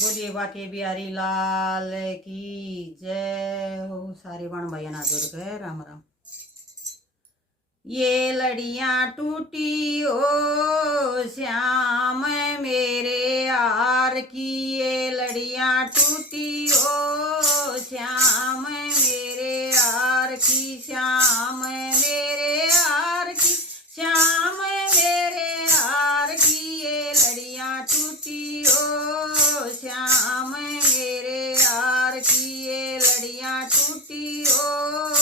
बोलिए बाके बिहारी लाल की जय हो। सारे बण भैया ना जुड़ गए। राम राम। ये लड़ियां टूटी ओ श्याम मेरे यार की, ये लड़ियां टूटी ओ श्याम मेरे यार की, श्याम मेरे यार की, श्याम मेरे यार की, ये लड़ियां टूटी ओ श्याम मेरे यार की, ये लड़ियां टूटी ओ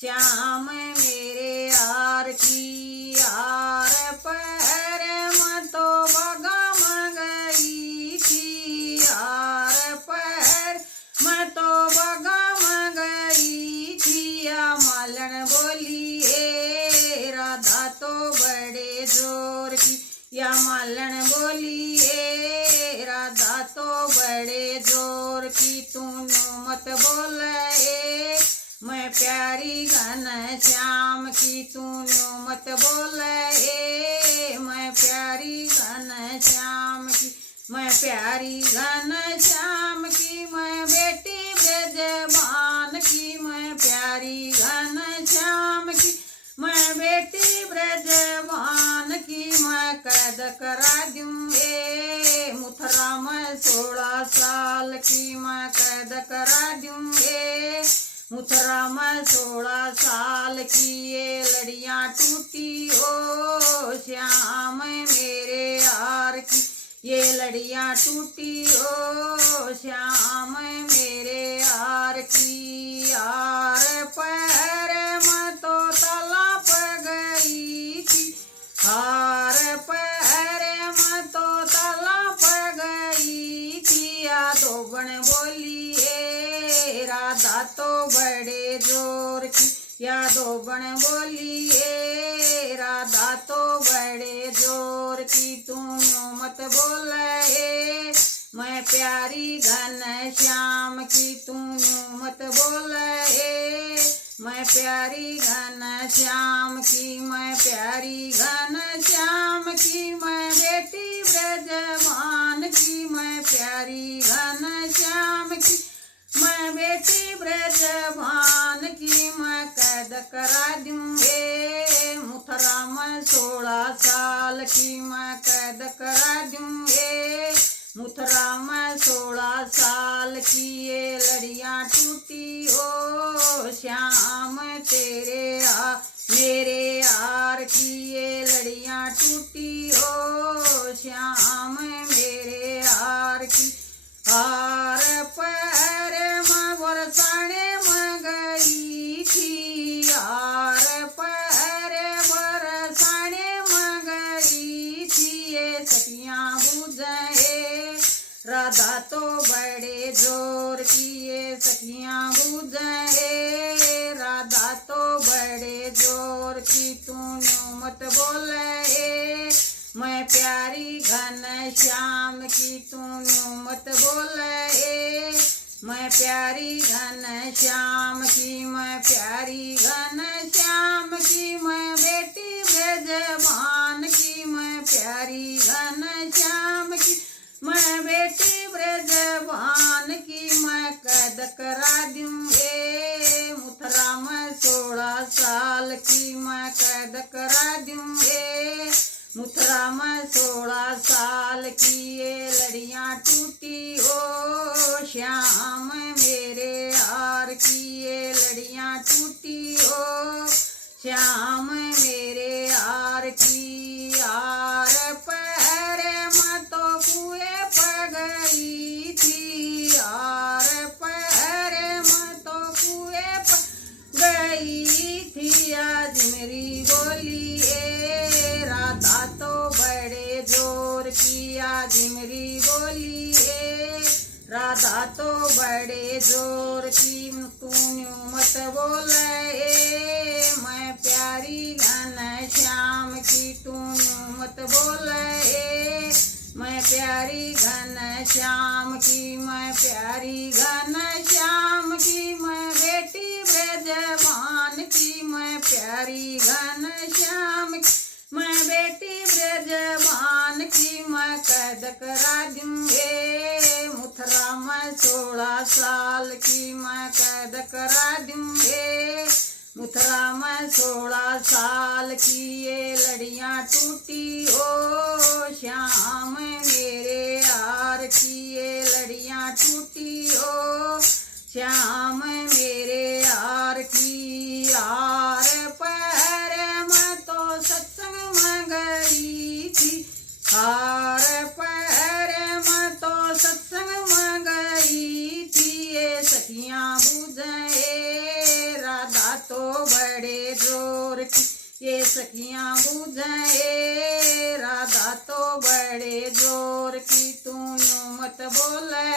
श्याम मेरे यार की। यार पैर में तो बगम गई थी, यार पैर में तो बगम गई थी, या मालन बोली ए राधा तो बड़े जोर की, या मालन बोली ए राधा तो बड़े जोर की, तू मत बोल ए मैं प्यारी घन श्याम की, तू मत बोल ए मैं प्यारी घन श्याम की, मैं प्यारी घन श्याम की, मैं बेटी ब्रजबान की, मैं प्यारी घन श्याम की, मैं बेटी ब्रजबान की, मैं कैद करा दूं ए मथुरा में 16 साल की, मैं कैद करा दूं ए मथुरा में 16 साल की, ये लड़ियां टूटी ओ श्याम मेरे यार की, ये लड़ियां टूटी ओ श्याम मेरे यार की। यार पैर में तो तलाप गई थी, हार पैर में तो तलाप गई थी, या दो बन बोली ए राधा तो बड़े जोर की, या दो बन बोली ए राधा तो बड़े जोर की, तू मत बोल ए मैं प्यारी घन श्याम की, तू मत बोल ए मैं प्यारी घन श्याम की, मैं प्यारी घन श्याम की, मैं बेटी ब्रजबान की, मैं प्यारी घन श्याम की, मैं बेटी ब्रजबान की, मैं कैद करा दूंगे मथुरा में 16 साल की, मैं कैद करा दूंगे मथुरा में 16 साल की, ये लड़ियां टूटी ओ श्याम तेरे मेरे यार की, ये लड़ियां टूटी ओ श्याम मेरे यार की। हार पैर में बरसाने में गई थी, हार पैर बरसाने में गई थी, ये सखियां बुझे राधा तो बड़े जोर की, ये सखियां बुझे राधा तो बड़े जोर की, तू मत बोल ए मैं प्यारी घन श्याम की, तू मत बोल ए मैं प्यारी घन श्याम की, मैं प्यारी घन श्याम की, मैं बेटी ब्रजबान की, मैं प्यारी घन श्याम की, मैं बेटी ब्रजबान की, मैं कैद करा दूंगे मथुरा में 16 साल की, मैं कैद करा दूंगे मथुरा में 16 साल की, ये लड़ियां टूटी ओ श्याम मेरे यार की, ये लड़ियां टूटी ओ श्याम मेरे यार की। यार पैर में तो कुएं पर गई थी, यार पैर में तो कुएं पर गई थी, आज मेरी बोली ए राधा तो बड़े जोर की, आज मेरी बोली ए राधा तो बड़े जोर की, तू मत बोल ए मैं प्यारी घन श्याम की, तू मत बोल ए मैं प्यारी घन श्याम की, मैं प्यारी घन श्याम की, मैं बेटी ब्रजबान की, मैं प्यारी घन श्याम की, मैं बेटी ब्रजबान की, मैं कैद करा दूंगे मथुरा साल की मैं कैद करा दूंगे। मथुरा में 16 साल की ये लड़ियां टूटी हो श्याम मेरे यार की ये लड़ियां टूटी हो श्याम मेरे यार की। यार पैर में तो सत्संग में गई थी, हार पैर में तो सत्संग में गई थी। ये सखियां बुझे राधा तो बड़े जोर की, ये सखियां बुझे राधा तो बड़े जोर की। तू यूं मत बोले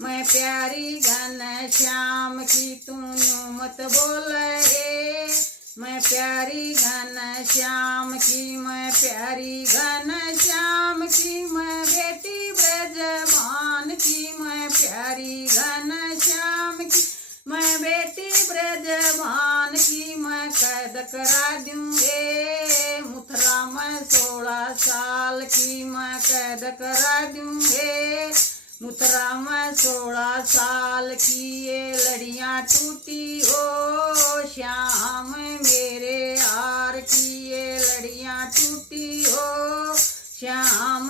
मैं प्यारी घन श्याम की, तू यूं मत बोले मैं प्यारी घन श्याम की। मैं प्यारी घन श्याम की, मैं बेटी ब्रजभान की। मैं प्यारी घन श्याम की, मैं बेटी ब्रजभान की। मैं कैद करा दूंगे मथुरा में 16 साल की, मैं कैद करा दूंगे मथुरा में 16 साल की। ये लड़ियां टूटी हो श्याम मेरे यार की, ये लड़ियां टूटी हो श्याम